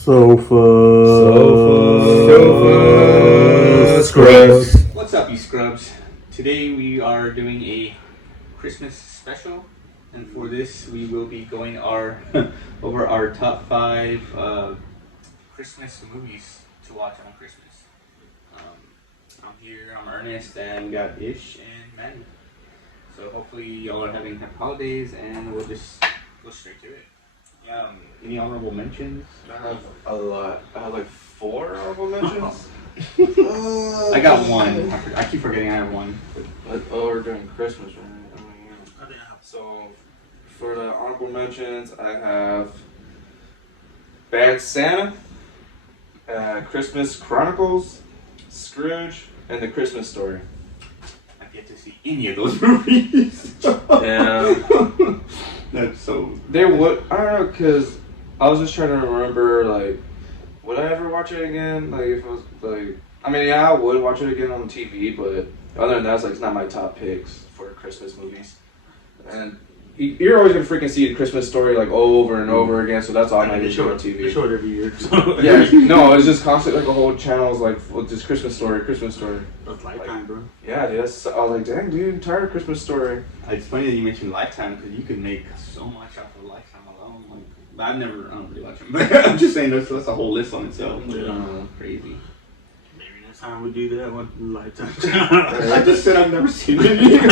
Sofa Scrubs. What's up, you scrubs? Today we are doing a Christmas special, and for this we will be going over our top 5 Christmas movies to watch on Christmas. I'm here, I'm Ernest, and we got Ish and Manny. So hopefully y'all are having happy holidays, and we'll just go straight to it. Any honorable mentions? I have a lot. I have like 4 honorable mentions. I got one. I keep forgetting I have one. But we're doing Christmas, right? So for the honorable mentions, I have Bad Santa, Christmas Chronicles, Scrooge, and The Christmas Story. I've yet to see any of those movies. Yeah. That's so. I don't know, because I was just trying to remember, like, would I ever watch it again? Like, if it was, like, I mean, yeah, I would watch it again on TV, but other than that, it's, like, it's not my top picks for Christmas movies. And you're always going to freaking see A Christmas Story, like, over and over again, so that's all I need to do on TV. They show it every year. So. Yeah, no, it's just constant, like, a whole channel's like, just Christmas Story. That's Lifetime, bro. Yeah, dude, I was like, dang, dude, I'm tired of Christmas Story. It's funny that you mentioned Lifetime because you could make so much off of Lifetime alone. Like, I don't really watch them, but I'm just saying that's a whole list on itself. Yeah. Crazy. Maybe next time we do that one, Lifetime. I just said I've never seen it.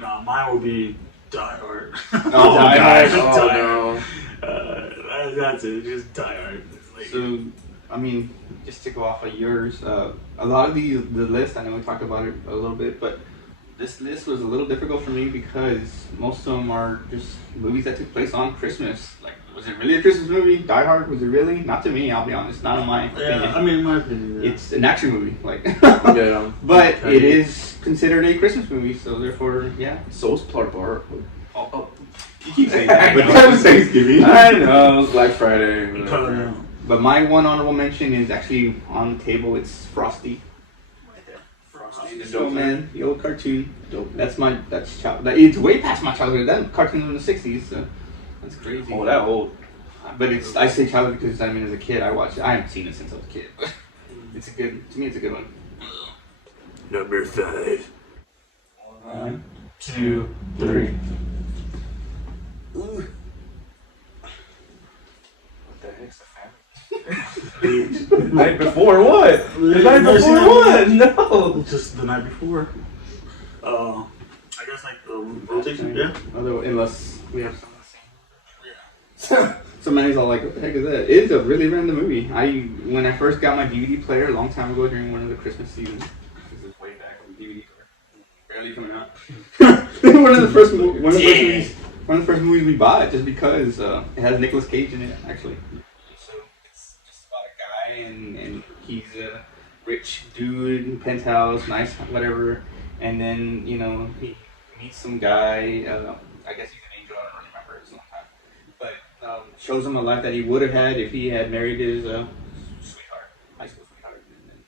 No, mine will be Die Hard. Oh, Die Hard. Oh, no. That's it, just Die Hard. Like, So, I mean, just to go off of yours, a lot of the list, I know we talked about it a little bit, but this list was a little difficult for me because most of them are just movies that took place on Christmas. Like, was it really a Christmas movie? Die Hard, was it really? Not to me, I'll be honest, not in my opinion. yeah, I mean, in my opinion, yeah. It's an action movie, like. Yeah. But it is considered a Christmas movie, so therefore, yeah. So is Clark Bar. Oh. You keep saying that, but that was Thanksgiving. I know, it's Black Friday. whatever. But my one honorable mention is actually on the table. It's Frosty. Right there. The old man, the old cartoon. Dope. That's it's way past my childhood. That cartoon was in the '60s, so that's crazy. Oh, that old. But I say childhood because I mean, as a kid, I watched it. I haven't seen it since I was a kid. But it's to me, it's a good one. Number 5. 1, 2, 3. Ooh. What the heck's the family? The night before what? The night Never seen before that what? No. Just the night before. I guess like the rotation, yeah. Unless we have some of the same. So Manny's all like, what the heck is that? It's a really random movie. When I first got my DVD player a long time ago during one of the Christmas seasons, this is way back on DVD player, barely coming out. one of the first movies we bought just because it has Nicolas Cage in it actually. So it's just about a guy and he's a rich dude in penthouse, nice whatever, and then he meets some guy. I guess he's an angel. I don't really remember. It's a long time, but shows him a life that he would have had if he had married his sweetheart, high school sweetheart, and then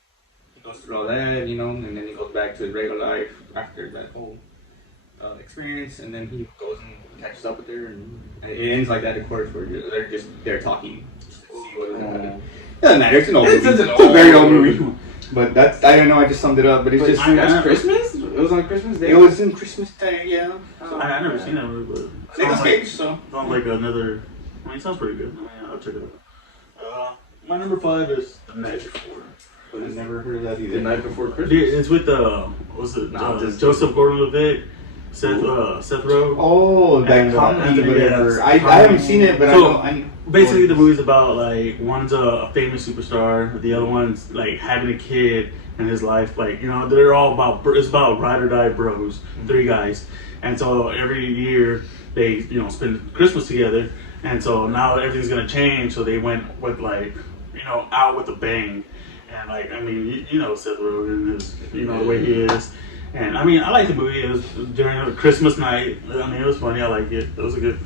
he goes through all that, and then he goes back to his regular life after that whole experience, and then he goes and catches up with her, and it ends like that. Of course, where they're talking just to see what happened. Doesn't matter. It's an old movie. It's a very old movie. But I don't know. I just summed it up. But it's just That's Christmas? It was on Christmas Day? It was in Christmas Day, yeah. I never seen that movie, but Nicolas Cage, so. Sounds like another. I mean, it sounds pretty good. I mean, I'll check it out. My number 5 is The Night Before. I've never heard of that either. The night before Christmas? Dude, it's with Joseph Gordon-Levitt, Seth Rogen. Oh, that And, comedy, Anthony, whatever. yeah, I haven't seen it, but So, I know. Basically, the movie's about like one's a famous superstar, the other one's like having a kid in his life. Like they're all it's about ride or die bros, 3 guys, and so every year they spend Christmas together, and so now everything's gonna change. So they went with out with a bang, and like I mean Seth Rogen is the way he is. And I mean, I like the movie. It was during a Christmas night. I mean, it was funny. I like it. It was a good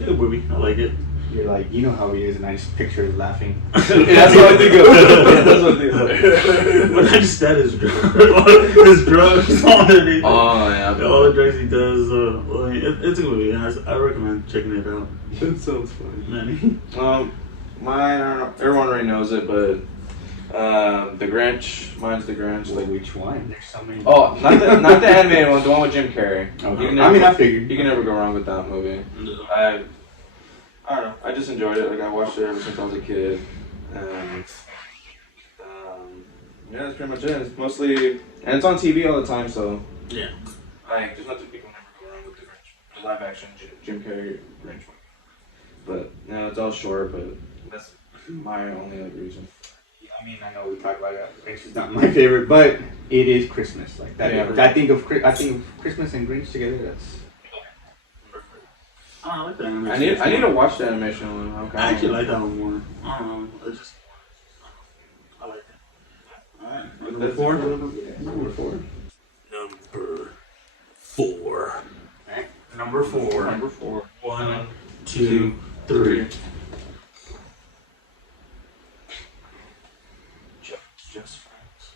movie. I like it. You're like, you know how he is, and I just picture him laughing. That's what I think of. That's what I think of. But I just said his drugs. His drugs. All the drugs he does. It's a good movie. I recommend checking it out. That sounds funny. Manny. Mine, I don't know. Everyone already knows it, but the Grinch. Mine's the Grinch. Like Like, which one? There's so many. oh, not the animated one. The one with Jim Carrey. Okay. You can I mean, never- I figured. You can never go wrong with that movie. I don't know. I just enjoyed it. Like I watched it ever since I was a kid, and yeah, that's pretty much it. It's mostly, and it's on TV all the time, so Yeah. like there's nothing people never go wrong with the Grinch, the live action Jim Carrey Grinch one. But yeah, it's all short, but that's my only like reason. I mean, I know we talk about it. Grinch is not my favorite, but it is Christmas. Like that. Yeah. I think of Christmas and Grinch together. That's. I like the animation. I need to watch the animation one. Okay. I actually like that one more. I don't know. It's just. I like it. Alright. Number That's 4? Number 4. Number 4. Alright. Number 4. Number 4. 1, 2, 3. Just friends.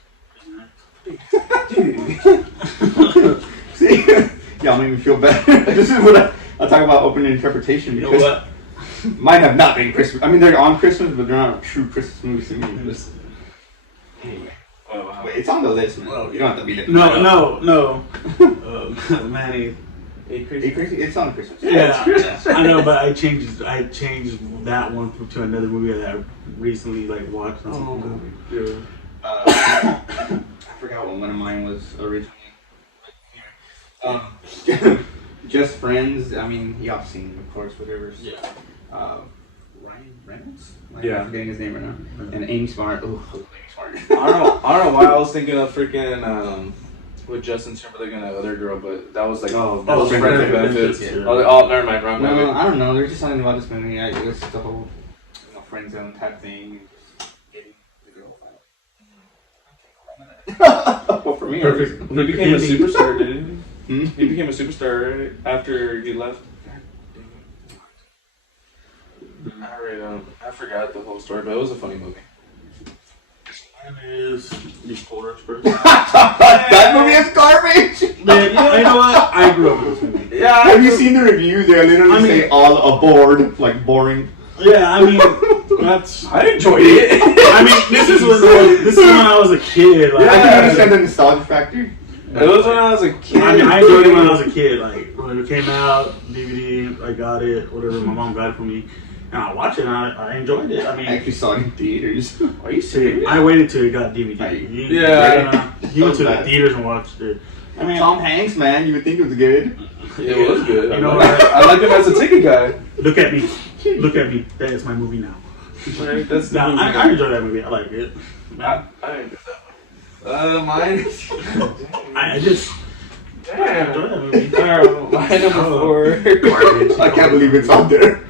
See, y'all make me feel better. This is what I talk about open interpretation. You know Because what? mine have not been Christmas. I mean, they're on Christmas, but they're not true Christmas movies to me. Just, anyway, wait, it's on the list, man. Well, You don't have to be there. No. Manny. Hey, Hey, crazy! It's on Christmas. Yeah, I know, but I changed that one to another movie that I recently like watched. On Yeah. I forgot what one of mine was originally. Just Friends. I mean, y'all seen it, of course, whatever. Yeah. Ryan Reynolds. Yeah. I'm forgetting his name right now. And Amy Smart. Oh, Amy Smart. I don't know why I was thinking of freaking with Justin Timberlake and that other girl, but that was like that was Friends Friends with with Benefits. Benefits, yeah. Oh, never mind, wrong No, movie. I don't know. There's just something about this movie. It was the whole, friend zone type thing, and just getting the girl out. Well, for me, Perfect. He became a superstar, didn't Hmm? he? He became a superstar right? After he left. I forgot the whole story, but it was a funny movie. Mine is The Polar Express. That movie is garbage. Man, you know what? I grew up with this movie. Yeah, Have you seen the reviews? They literally I mean- say all aboard, like boring. Yeah, I mean, that's. I enjoyed it. I mean, this is when I was a kid. Like, I can understand the nostalgia factor. It was when I was a kid. I mean, I enjoyed it when I was a kid. Like when it came out, DVD, I got it. Whatever, my mom got it for me, and I watched it. and I enjoyed it. I I mean, actually saw it in theaters. Are you serious? I waited till it got DVD. Yeah. He went to the theaters and watched it. I mean, Tom Hanks, man, you would think it was good. It was good. You know, I like him as a ticket guy. look at me. Look at me. That is my movie now. Right, that's the Now, movie. I enjoy that movie. I like it. I enjoyed that one. Mine. I just Damn. enjoy that movie. Alright, my number 4. Garbage. I can't believe it's on there.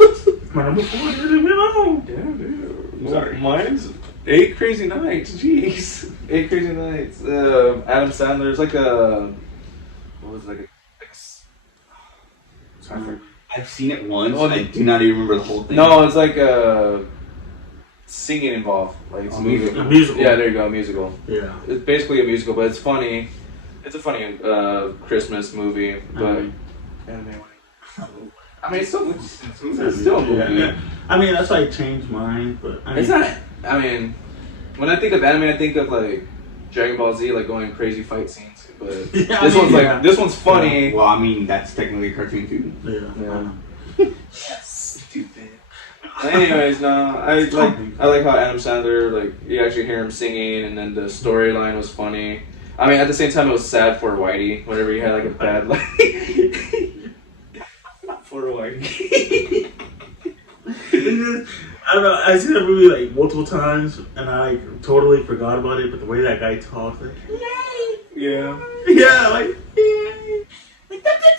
My number 4 is Willow. Damn, dude. I'm sorry. Mine's 8 Crazy Nights. Jeez. 8 Crazy Nights. Adam Sandler's like a. What was it, like a. Sorry. I've seen it once. Oh, I do not even remember the whole thing. No, it's like a. Singing involved. Like it's Oh, a movie. A musical. Yeah, there you go, a musical. Yeah. It's basically a musical, but it's funny. It's a funny Christmas movie, but. I mean, it's still a movie. Yeah. I mean, that's why I changed mine, but I mean, It's not. I mean, when I think of anime, I think of like Dragon Ball Z, like going crazy fight scenes. But Yeah, this I mean, one's like yeah. this one's funny. Well, I mean, that's technically a cartoon too. Yeah. Stupid. Anyways, no, I like how Adam Sandler, like you actually hear him singing, and then the storyline was funny. I mean, at the same time, it was sad for Whitey whenever he had like a bad like. For Whitey. I don't know. I seen that movie like multiple times, and I like totally forgot about it. But the way that guy talks, like, Yeah. yeah, like, Like, that's a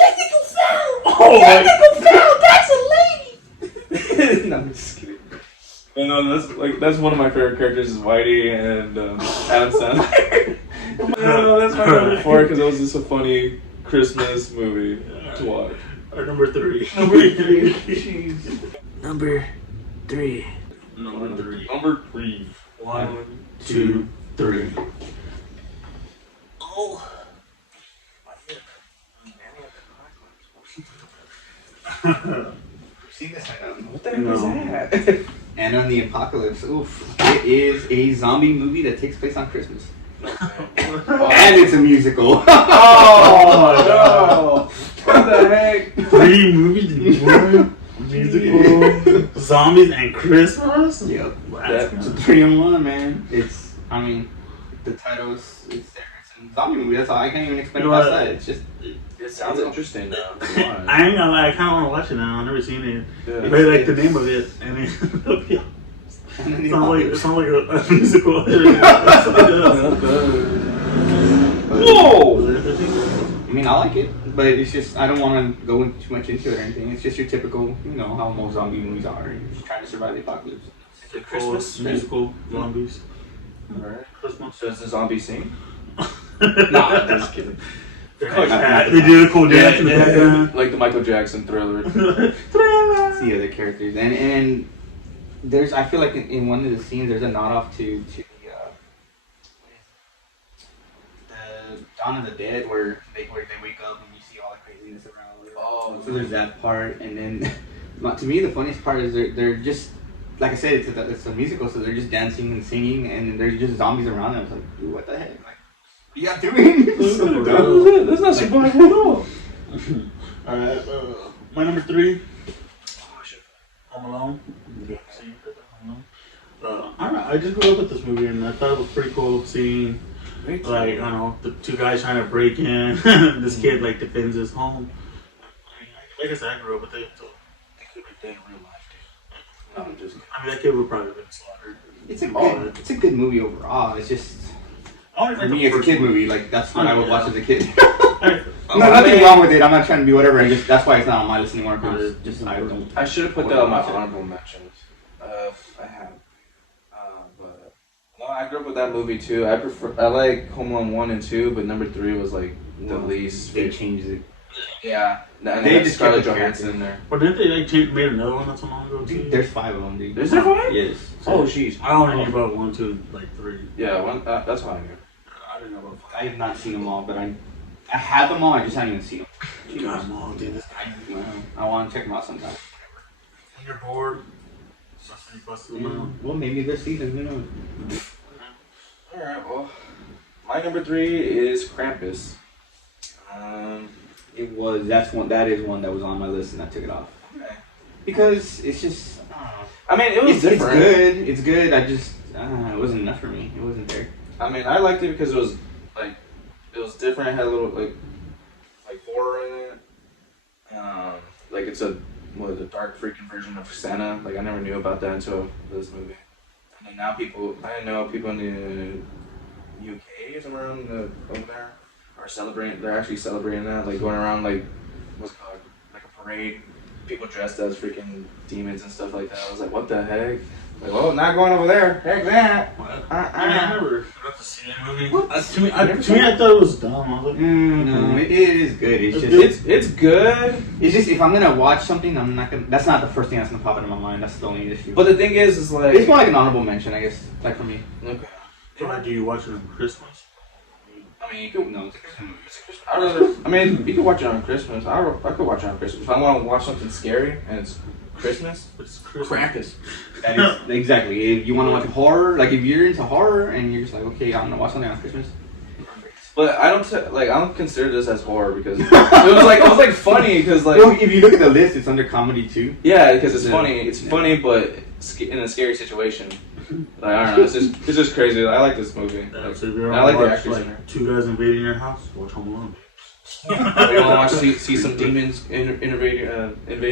technical foul! Oh my. Technical foul! That's a lady! No, I'm just kidding. But no, that's one of my favorite characters is Whitey and Adam Sandler. No, that's my number 4 because it was just a funny Christmas movie to watch. or number 3. Number 3. Number 3. Number 3. 1, 2, 3. Oh. Seen this? I don't know. What the heck No. is that? And on the Apocalypse. Oof. It is a zombie movie that takes place on Christmas. And it's a musical. Oh, no. What the heck? 3 movies in one musical, zombies and Christmas. Yep. That's It's a 3-in-1, man. It's, I mean, the title is there. It's a zombie movie. That's all. I can't even explain You it know past what? that. It's just. It sounds interesting though. I ain't gonna lie, I kind of want to watch it now. I've never seen it. Yeah. But I like the name of it, and it yeah. And then It the sounds like Apocalypse. a musical. Whoa! I mean, I like it, but it's just I don't want to go too much into it or anything. It's just your typical, you know, how most zombie movies are. You're just trying to survive the apocalypse. The Christmas musical zombies. Alright. Christmas. Does the zombie sing? Nah, just kidding. They do a cool dance in the background. Like the Michael Jackson Thriller. It's the other characters, and there's I feel like in one of the scenes there's a nod off to the Dawn of the Dead where they wake up and you see all the craziness around. Oh, So there's that part, and then to me the funniest part is they're just like I said it's a musical, so they're just dancing and singing, and there's just zombies around them. It's like, dude, what the heck? Like, what you got doing? So dumb. that's not surprising at all. Alright, my number 3. Home Alone. See, Home Alone. I don't know, I just grew up with this movie and I thought it was pretty cool seeing, like, I don't know, the 2 guys trying to break in. This kid, like, defends his home. I mean, like I said, I grew up with it, so They could be dead in real life, dude. No, I'm just kidding. I mean, that kid would probably have been slaughtered. It's a good movie overall. It's just I for me, it's a kid movie. Like that's what I would watch as a kid. Hey, No, nothing wrong with it. I'm not trying to be whatever. That's why it's not on my list anymore. Because just I don't. I should have put that on my honorable mentions. I have. But well, I grew up with that movie too. I like Home Alone 1 and 2, but number 3 was like the least. They changed it. Yeah, and They they just Scarlett kept the Johansson in there. But didn't they like made another one not so long ago too? Dude, there's 5 of them, dude. Is there 5? Yes. Oh, jeez. I only knew about 1, 2, like 3. Yeah, that's how I knew. I didn't know about 5. I have not seen them all, but I have them all. I just haven't even seen them. You got them all, dude. This I want to check them out sometime. when you're bored, you bust them out. Well, maybe this season. Who knows? Alright, well, my number 3 is Krampus. That is one that was on my list, and I took it off Okay. because it's just. I mean, it was It's different. good. It's good. I just it wasn't enough for me. It wasn't there. I mean, I liked it because it was like it was different. It had a little like horror in it. Like it's a dark freaking version of Santa. Like I never knew about that until this movie. And then now I know people in the UK somewhere over there are celebrating. They're actually celebrating that, like going around like what's it called, like a parade. People dressed as freaking demons and stuff like that. I was like, what the heck? Like, well, not going over there. Heck that. I never got to see that movie. To me, I thought it was dumb. I was like, No, it is good. It's just It's good. it's just if I'm gonna watch something, I'm not gonna. That's not the first thing that's gonna pop into my mind. That's the only issue. But the thing is like it's more like an honorable mention, I guess. Like for me. okay. do you watch it on Christmas? I mean, you could. No, it's a Christmas movie. I rather. I mean, you could watch it on Christmas. I could watch it on Christmas if I want to watch something scary and it's Christmas. It's Christmas. Krampus. That is exactly. If you want to watch horror, like if you're into horror and you're just like, okay, I'm gonna watch something on Christmas. But I don't consider this as horror because it was like funny because like Well, if you look at the list, it's under comedy too. yeah, because it's Yeah. funny. It's funny, but in a scary situation. Like I don't know. It's just crazy. I like this movie. Like, So if you're I like the watch, actors in there. like 2 guys invading your house, watch Home Alone. you want to see some demons invade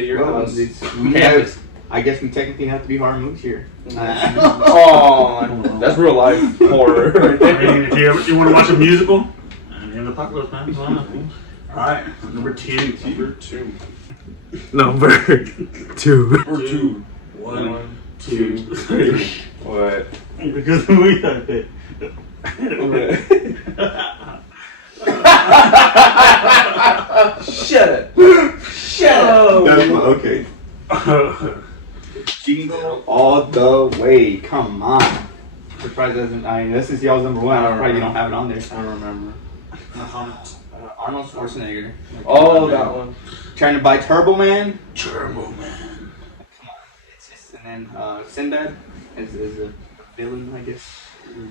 your Well, house. I guess we technically have to be horror movies here. Oh, that's real life horror. Right I there. mean, if you want to watch a musical, and in the Apocalypse, man. Why not? Alright, number 2. Number 2. Number 2. Or 2. 1, 2, 3. What? Because the movie I picked. Shut it. Shut up. Okay. Jingle all the way. Come on. Surprised doesn't. I mean, this is y'all's number 1. I'm surprised you don't have it on there. I don't remember. Arnold Schwarzenegger. Oh, that one. Trying to buy Turbo Man. Turbo Man. And then Sinbad is a villain, I guess.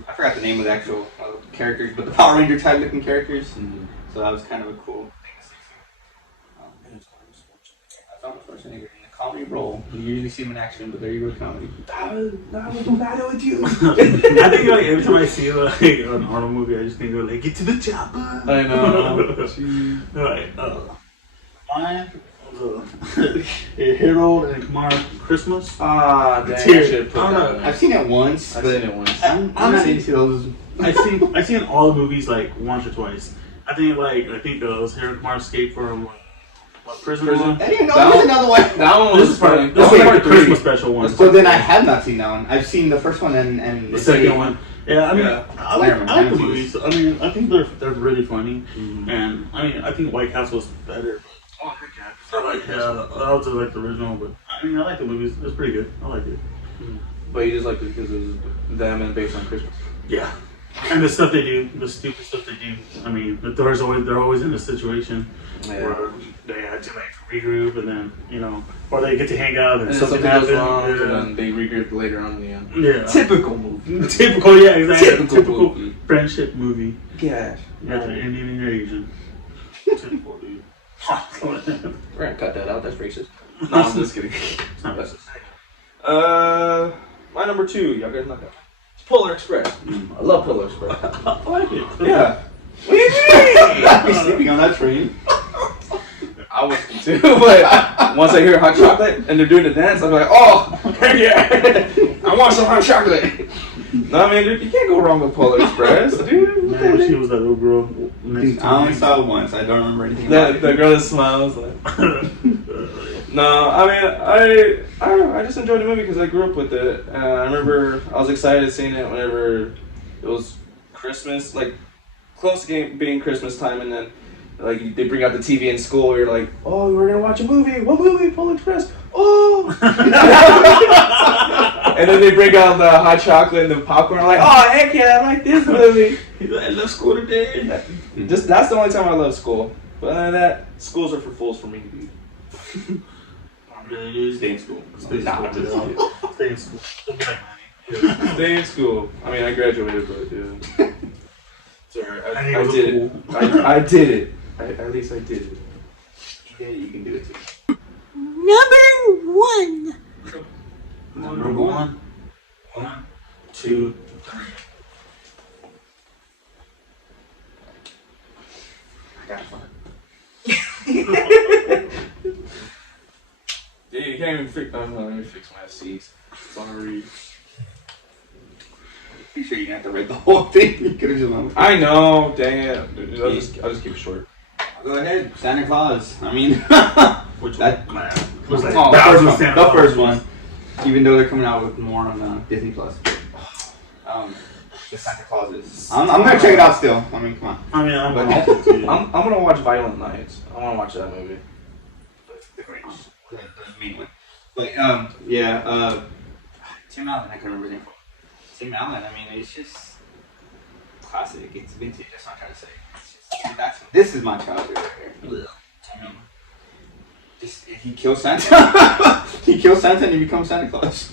I forgot the name of the actual characters, but the Power Ranger type looking characters. So that was kind of a cool thing to see. I found Schwarzenegger in a comedy role. You usually see him in action, but there you go, comedy. I will do battle with you. I think like every time I see like an Arnold movie, I just think of like get to the chopper. I know. Alright, mine was Harold and Kumar Christmas. Ah, dang. I Tear. should put I don't that. know. I've seen it once, I've but seen it once. I'm not into those. I've seen all the movies like once or twice. I think it was Harold Kumar escape from prison. Prison? One? I didn't even know That there was one- another one. That one This was is part. funny. This That is was like the part Christmas three. special one. So then I have not seen that one. I've seen the first one and The second one. Yeah, I mean, Yeah. I like the Never. movies. I mean, I think they're really funny, and I mean, I think White Castle's better. Oh, heck yeah. I was like the original, but I mean, I like the movies. It's pretty good. I like it. But you just like it because it was them and based on Christmas. Yeah, and the stuff they do, the stupid stuff they do. I mean, they're always in a situation where they had to like regroup, and then or they get to hang out, and, And something something goes happens. wrong, Yeah. and then they regroup later on in the end. Yeah. Typical movie. Typical, yeah, exactly. Typical movie. Friendship movie. Gosh. You got your Indian and your Asian. Typical, dude. We're gonna cut that out. That's racist. No, I'm just kidding. It's not racist. My number 2. Y'all guys not that. It's Polar Express. I love Polar Express. I like it. Yeah. What do you mean? I'd be sleeping on that train. I was too, but once I hear hot chocolate and they're doing the dance, I'm like, oh, yeah, I want some hot chocolate. No, I mean, dude, you can't go wrong with Polar Express, dude. Man, she was that little girl next Dude, to I only me. saw it once. I don't remember anything about The it. girl that smiles. Like, no, I mean, I just enjoyed the movie because I grew up with it. I remember I was excited seeing it whenever it was Christmas, like close to being Christmas time, and then like they bring out the TV in school. You're like, oh, we're gonna watch a movie. What movie? Polar Express. Oh. And then they bring out the hot chocolate and the popcorn. I'm like, oh heck yeah, I like this movie. I love school today. That's the only time I love school. But other than that, schools are for fools for me, dude. Stay in school. Stay in Nah, school. I'm just Stay in school. Don't be like Manny. Stay in school. I mean, I graduated, but yeah. Sorry, I I did it. I did it. At least I did it. Yeah, you can do it too. Number 1. Number 1, 1, 2, 3. I got fun. Dude, you can't even fix. Oh, no, let me fix my C's. Sorry. Pretty sure you didn't have to read the whole thing. You could have just went. I know. Dang it. Dude, I'll just keep it short. Go ahead, Santa Claus. I mean, Which that. one? Man. Oh, Was like the first thousands one. of Santa The first Clauses. one. Even though they're coming out with more on Disney Plus. The Santa Clauses. I'm gonna check it out still. I mean, come on. I mean, I'm But- gonna too. I'm gonna watch Violent Nights. I wanna watch that movie. The main one. But yeah. Tim Allen. I can't remember his name. Tim Allen. I mean, it's just classic. It's vintage. That's what I'm trying to say. It's just, this is my childhood right here. Just he kills Santa. He kills Santa and he becomes Santa Claus.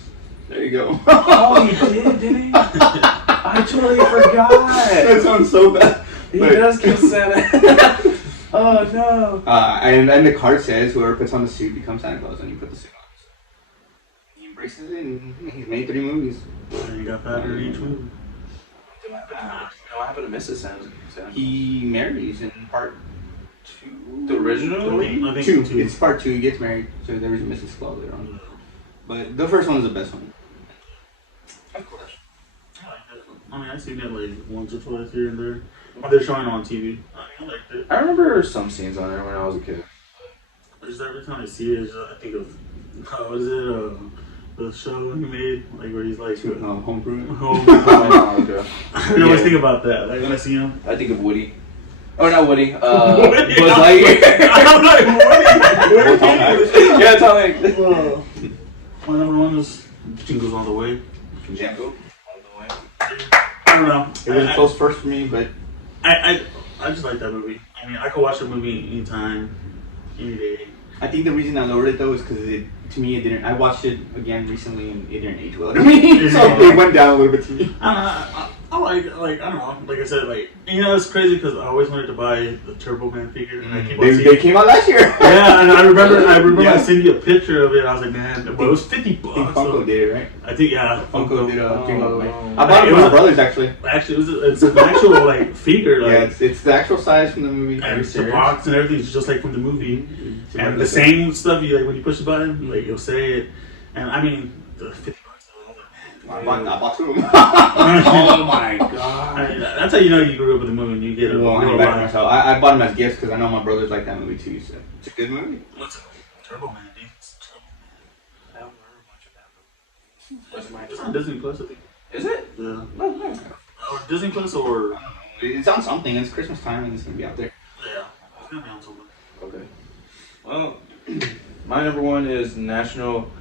There you go. Oh, he did, didn't he? I totally forgot. That sounds so bad. He But- does kill Santa. Oh no. And then the card says whoever puts on the suit becomes Santa Claus, and you put the suit on. So he embraces it, and he's made 3 movies. And you got fatter in each movie. What happened to Mrs. Santa? He marries in part 2. The original? I think 2. two. It's part 2. He gets married, so there is a Mrs. Claus later on. But the first one is the best one. Of course. I mean, I've seen it like once or twice here and there. When they're showing it on TV. I liked it. I remember some scenes on there when I was a kid. Just every time I see it, I think of, what is it, the show he made, like where he's like, Home Improvement. home. Oh, okay. I always think about that, like when I see him. I think of Woody. Oh, not Woody. Woody? Buzz Lightyear. I'm like, what? Yeah, Tom Hanks. My number 1 is Jingles All the Way. Django. I don't know. It was a close first for me, but I just like that movie. I mean, I could watch the movie anytime, any day. I think the reason I lowered it though is because to me it didn't. I watched it again recently and it didn't age well to me, so it went down a little bit to me. I like I don't know. Like I said, like it's crazy because I always wanted to buy the Turbo Man figure, and I keep on seeing. They came out last year. Yeah, and I remember Yeah. I sent you a picture of it. And I was like, man, well, it was $50. I think Funko So did it, right? I think yeah, Funko did a Dream of May. Oh. I bought it It with my was- brothers actually. Actually, it's an actual like figure. Like, Yeah, it's the actual size from the movie. and the box and everything's just like from the movie. And the same stuff you like when you push the button, like you'll say it. And I mean, the $50. I bought two of them. Oh my god. I mean, that's how you know you grew up with the movie. And you get a Well, I real need back life. myself. I bought them as gifts because I know my brothers like that movie too. So it's a good movie. What's it? Turbo Man, dude. It's Turbo Man. I don't remember much of that movie. It's on Disney Plus, I think. Is it? Yeah. No, no. Or Disney Plus, or It's on something. It's Christmas time and it's gonna be out there. yeah, it's gonna be on something. Okay. Well, my number one is National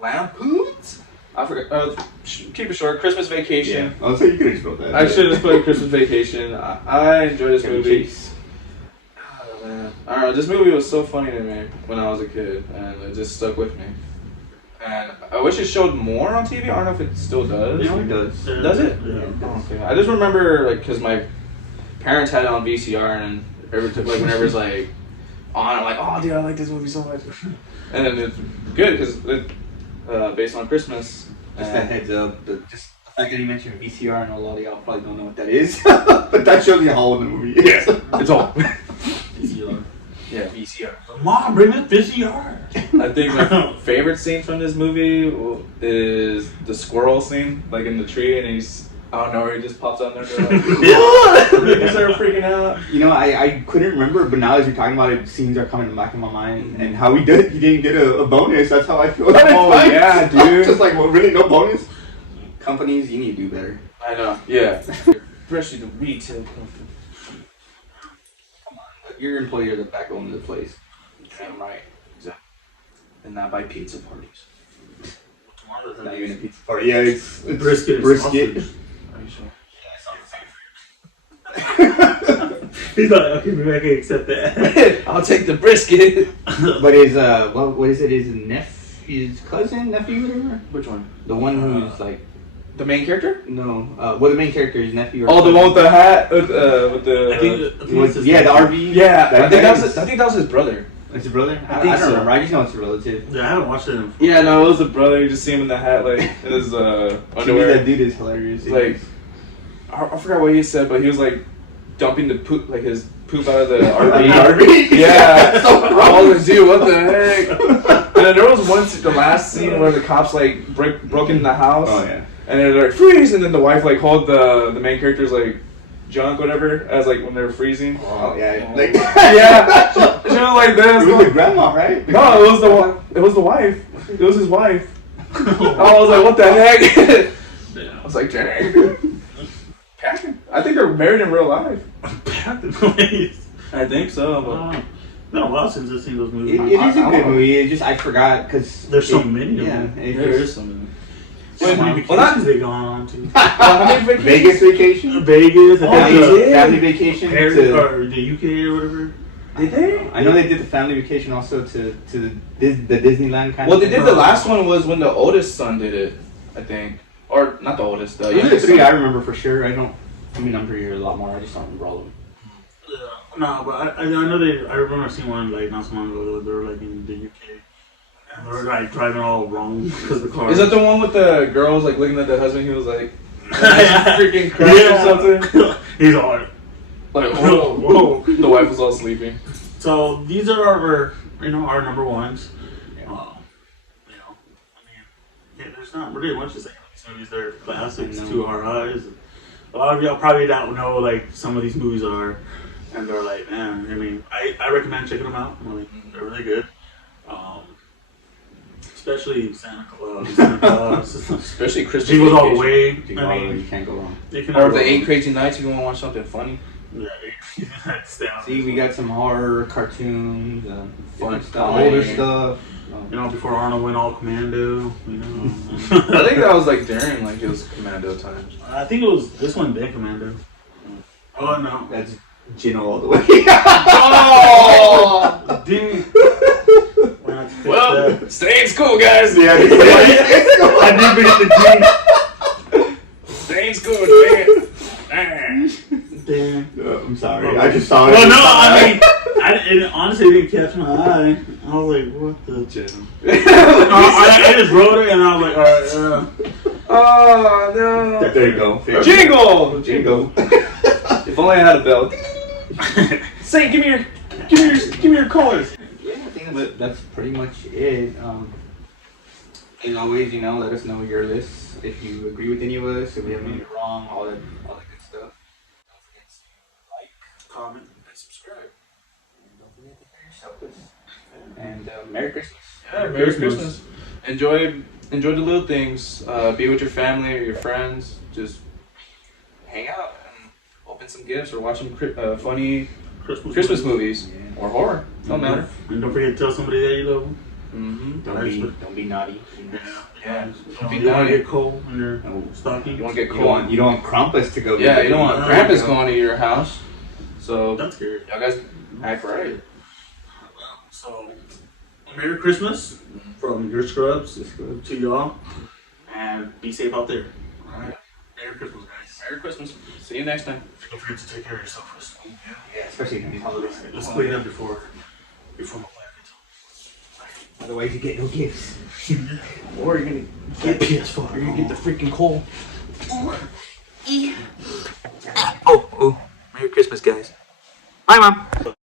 Lampoons. I forgot. Keep it short. Christmas Vacation. Oh, so you could have just wrote that. I should have just put Christmas Vacation. I enjoyed this Chevy movie. Chase. Oh, man. I don't know. This movie was so funny to me when I was a kid, and it just stuck with me. And I wish it showed more on TV. I don't know if it still does. Yeah, it does. Yeah. Does it? Yeah. Oh, okay. I just remember like because my parents had it on VCR, and whenever it's like on, I'm like, oh dude, I like this movie so much. And then it's good because it's based on Christmas. Just a heads up, just the fact that you mentioned VCR and a lot of y'all probably don't know what that is, but that shows you how old the movie is. It's all. VCR. Yeah, VCR. Mom, bring the VCR. I think my favorite scene from this movie is the squirrel scene, like in the tree, and he's I don't know, where he just pops out there. Like, they start freaking out. You know, I couldn't remember, but now as you're talking about it, scenes are coming back in my mind, and how he didn't get a bonus. That's how I feel. Oh, yeah, dude. Just like, well, really, no bonus. Companies, you need to do better. I know. Yeah. Especially the retail company. Your employer, the backbone of the place. Damn right. Exactly. And not by pizza parties. It's not even a pizza party. Yeah, it's Brisket. and Brisket. sausage. Are you sure? He's like, okay, maybe I can accept that. I'll take the brisket. But his what is it? His his cousin, nephew, whatever. Which one? The one who's like The main character? no, well, the main character, his nephew. Or Oh, the cousin. one with the hat with the. I think it's his Yeah, the name. RV. Yeah, I think That that was his brother. It's his brother. I I think don't so. remember. I just know it's a relative. Yeah, I haven't watched it in Yeah, no, it was the brother. You just see him in the hat, like in his To me, underwear. that dude is hilarious. Like, I forgot what he said, but he was like dumping the poop, like his poop out of the RV. Yeah. I was like, dude, what the heck? And then there was the last scene where the cops like broke into the house. Oh yeah. And they're like, freeze! And then the wife like hold the main character's like junk, whatever, as like when they were freezing. Oh yeah. Like Yeah. She was like this. it was the grandma, right? No, it was the wife. It was his wife. I was like, what the heck? I was like, dang. I think they're married in real life. I think so, but It's been a while since I've seen those movies. It is a good movie. It just I forgot because There's so many of Yeah, them. it there just- is some. So many Well, not- vacations they gone on to. How many vacations? Vegas vacation, Vegas, I Oh, think they the did? family vacation. Paris To, or the UK or whatever. Did they? I know they did the family vacation also to the Disneyland kind Well, of. they did the last one was when the oldest son did it, I think, or not the oldest, the Those are the youngest three son. I remember for sure. I mean, I'm pretty sure a lot more. I just don't remember all of them. No, but I know I remember seeing one like not so long ago. They were like in the UK. And they were like driving all wrong because the car. Is that the one with the girls like looking at the husband? He was like freaking crashed or something. He's all like, Like whoa. The wife was all sleeping. so these are our our number ones. Yeah. I mean, yeah, there's not really much to say about these movies. They're classics No. to our eyes. A lot of y'all probably don't know like some of these movies are, and they're like, man. I mean, I recommend checking them out. Like, they're really good. Especially Santa Claus. Especially Christmas Jingles all the Vacation. way. I You mean, can't go wrong. you can Or never the go 8 wrong. Crazy Nights if you want to watch something funny. Yeah, that's down. See, we got some horror cartoons, Fun stuff, older time. stuff. Before Arnold went all commando. I think that was like during like his commando times. I think it was this one, then Commando. Oh no, That's Gino all the way. Oh! didn't Well, stay in school, guys. Yeah, I did forget the Stay in school, man. G. Damn. I'm sorry. I just saw it. Well, no, I mean, it honestly didn't catch my eye. I was like, what the? I just wrote it and I was like, alright, Oh no. There you go. Jingle. Jingle. If only I had a bell. Say, give me your coins. Yeah, I think that's pretty much it. As always, let us know your lists. If you agree with any of us, if we have anything wrong, all that good stuff. Don't forget to like, comment. And subscribe. and don't forget to share yourself. And Merry Christmas. Yeah, Merry Christmas. Enjoy the little things. Be with your family or your friends. Just hang out and open some gifts or watch some funny Christmas movies or horror. Don't matter. And don't forget to tell somebody that you love them. Mm-hmm. Don't be naughty. Yeah. Don't Be you don't want naughty. to get cold in your No. stocking. You won't get You cold. don't want Krampus to go. Yeah, you don't want No, Krampus no. going to your house. So That's scary. y'all guys act right. So, Merry Christmas from your scrubs to y'all, and be safe out there. Alright. Merry Christmas, guys. Merry Christmas. See you next time. Don't forget to take care of yourself. Yeah, especially in these holidays. Let's clean up before my plan gets Otherwise, you get no gifts. Or you're gonna Get PS4. you're gonna get the freaking coal. E. Oh, Merry Christmas, guys. Bye, Mom.